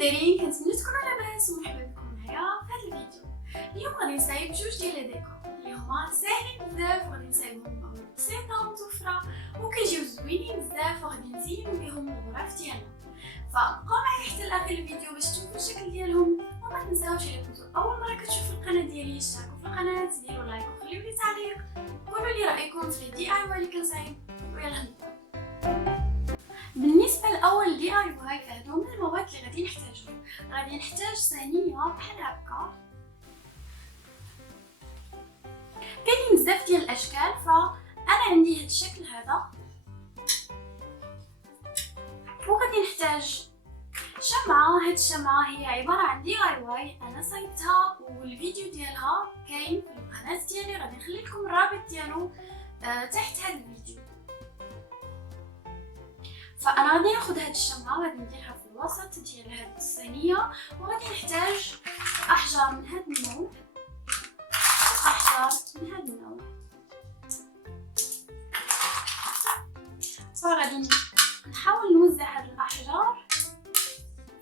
دايرين؟ كنتمنى تكونوا لاباس ومرحبا بكم معايا في هذا الفيديو. اليوم غادي نصايب جوج ديال لي ديكور اللي هما ساهلين بزاف وغادي نصايبهم بمواد بسيطه ومتوفره وكيجيو زوينين بزاف وغادي نزينو بهم الغرف ديالنا. فبقاو معايا حتى لاخر الفيديو باش تشوفوا الشكل ديالهم، وما تنساوش الا كنتو اول مره كتشوفوا القناه ديالي اشتركوا في القناه، ديروا لايك وخليو لي تعليق، قولوا لي رايكم في الدي اي واي اللي كنصايب. ويلا نبداو. بالنسبه لاول دي اي واي فهادو هما المواد اللي غادي نحتاجهم. غادي نحتاج صينيه بحال هكا، كاينين بزاف ديال الاشكال، فانا عندي هاد الشكل هذا. وغادي نحتاج شمعة. هاد الشمعة هي عبارة عن دي اي واي انا صايبتها والفيديو ديالها كاين في القناة ديالي، غادي نخلي لكم الرابط ديالو تحت هاد الفيديو. فانا غادي ناخذ هاد الشمعة غادي نديرها في الوسط ديال هاد الصينية، وغادي نحتاج احجار من هاد النوع، احجار من هاد النوع. فغادي نحاول نوزع هاد الاحجار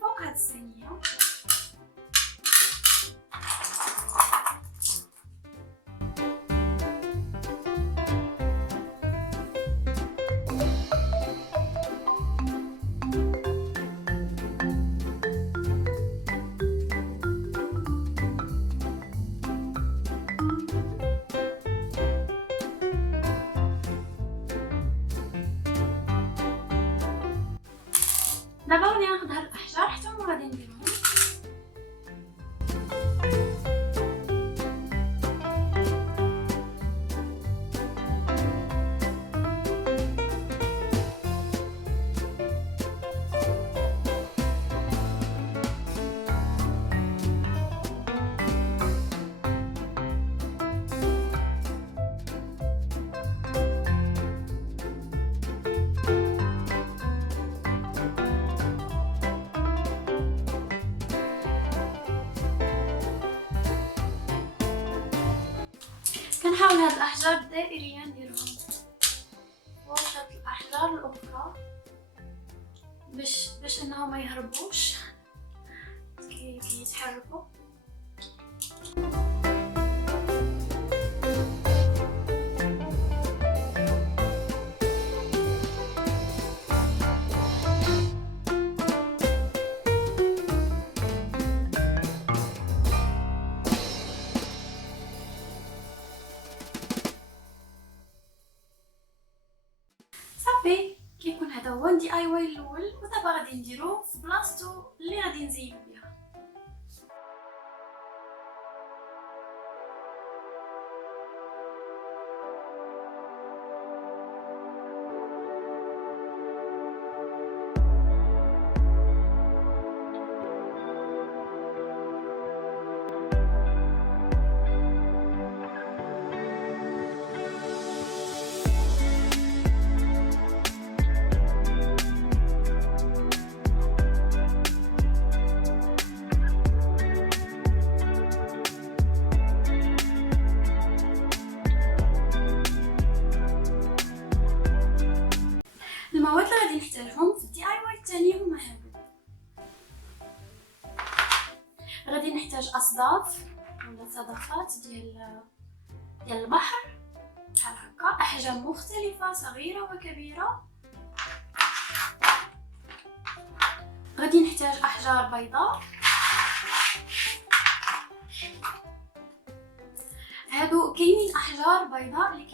فوق هاد الصينية. دابا غادي ناخذ هاد الاحجار حتى هما غادي نديرهم. كنحاول هاد الاحجار دائريا نديرهم وسط الاحجار الاخرى باش انهم ما يهربوش كي يتحركوا. صافي كيكون هذا هو الدي اي واي الاول، ودابا غادي نديرو في بلاصتو اللي غادي نزينو بها. المواد اللي غادي نحتاجهم في الدي اي واي الثاني هما هادو. غادي نحتاج اصداف ولا صدفات ديال البحر بحال هكا، احجام مختلفه صغيره وكبيره. غادي نحتاج احجار بيضاء. هادو كاينين احجار بيضاء اللي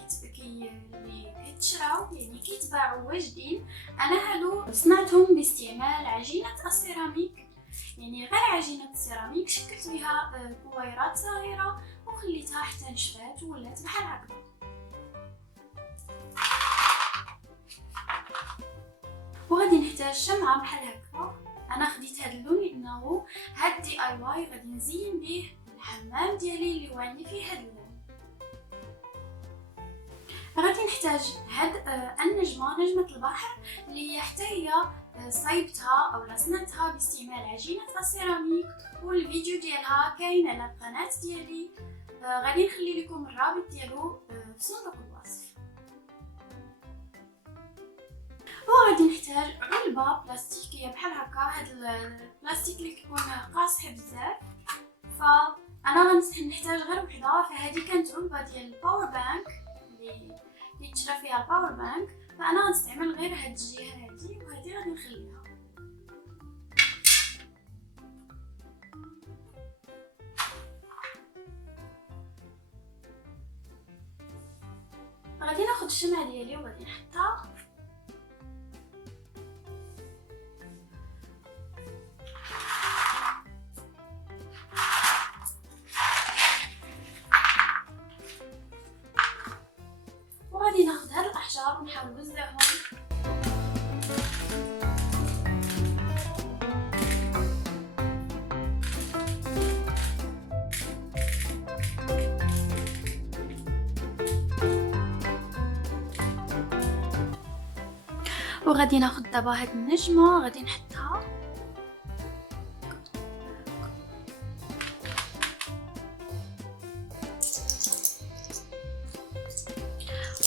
كيتشراو يعني كيتباعوا واجدين. انا هادو صنعتهم باستعمال عجينة السيراميك، يعني غير عجينة السيراميك شكلت بها كويرات صغيرة وخليتها حتى نشفات وولات بحال هكا. وغادي نحتاج شمعة بحال هكا. انا خديت هاد اللون لانه هاد دي اي واي غادي نزين به الحمام ديالي اللي هو عندي فيه هاد اللون. غادي نحتاج هاد النجمة، نجمة البحر اللي هي حتى هي صايبتها او صنعتها باستعمال عجينة السيراميك، والفيديو ديالها كاين على القناة ديالي. غادي نخلي لكم الرابط ديالو في صندوق الوصف. وغادي نحتاج علبة بلاستيكية بحال هكا. هاد البلاستيك اللي كيكون قاصح بزاف، فانا غنحتاج غير وحده. فهذه كانت علبة ديال الباور بانك اللي تشرى فيها الباور بانك، فانا غنستعمل غير هاد الجهه هادي، وهادي غادي نخليها. غادي ناخذ الشمعة ديالي وغادي نحطها. وغادي ناخذ هاد الاحجار ونحاول نوزعهم. وغادي ناخذ دابا هاد النجمة غادي نحطها.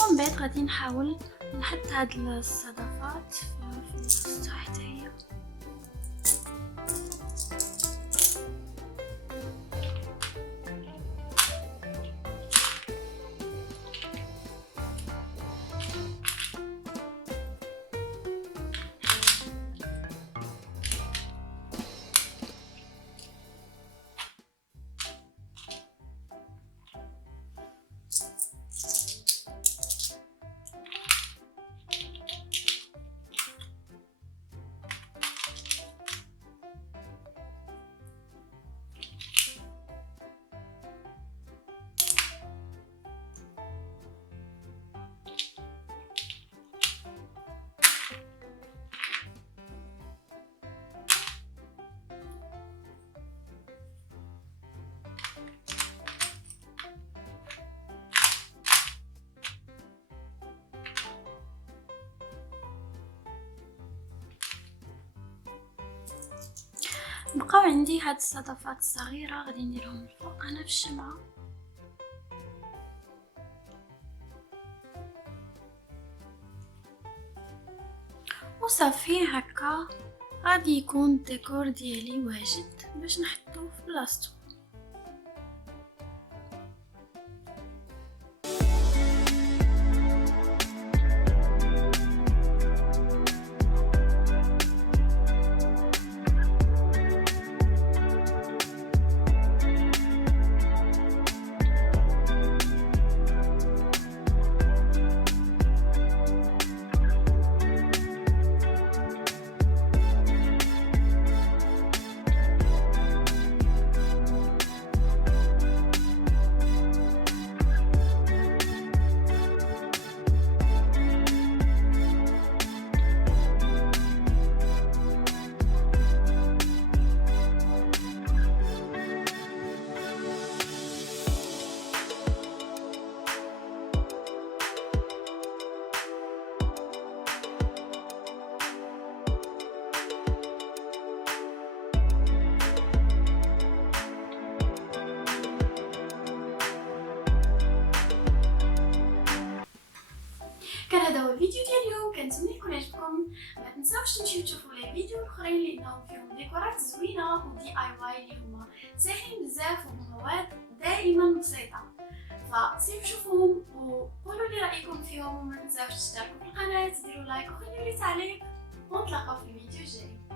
ومن بعد غادي نحاول نحط هاد الصدفات في الوسط حتى هي. بقاو عندي هاد الصدفات الصغيرة غادي نديرهم الفوق هنا في الشمعة. وصافي هكا غادي يكون الديكور ديالي واجد باش نحطوه في بلاصتو. كان هذا هو الفيديو ديال اليوم. كنتمنى يكون عجبكم. ما تنساوش تمشيو تشوفوا لي فيديو الاخرين لانهم فيهم ديكورات زوينه ودي اي واي اللي هما ساهلين بزاف وبمواد دائما بسيطه. فسيروا شوفوهم وقولوا لي رايكم فيهم، وما تنساوش تشتركوا في القناه، ديروا لايك وخليوا لي تعليق، ونتلاقاو في الفيديو الجاي.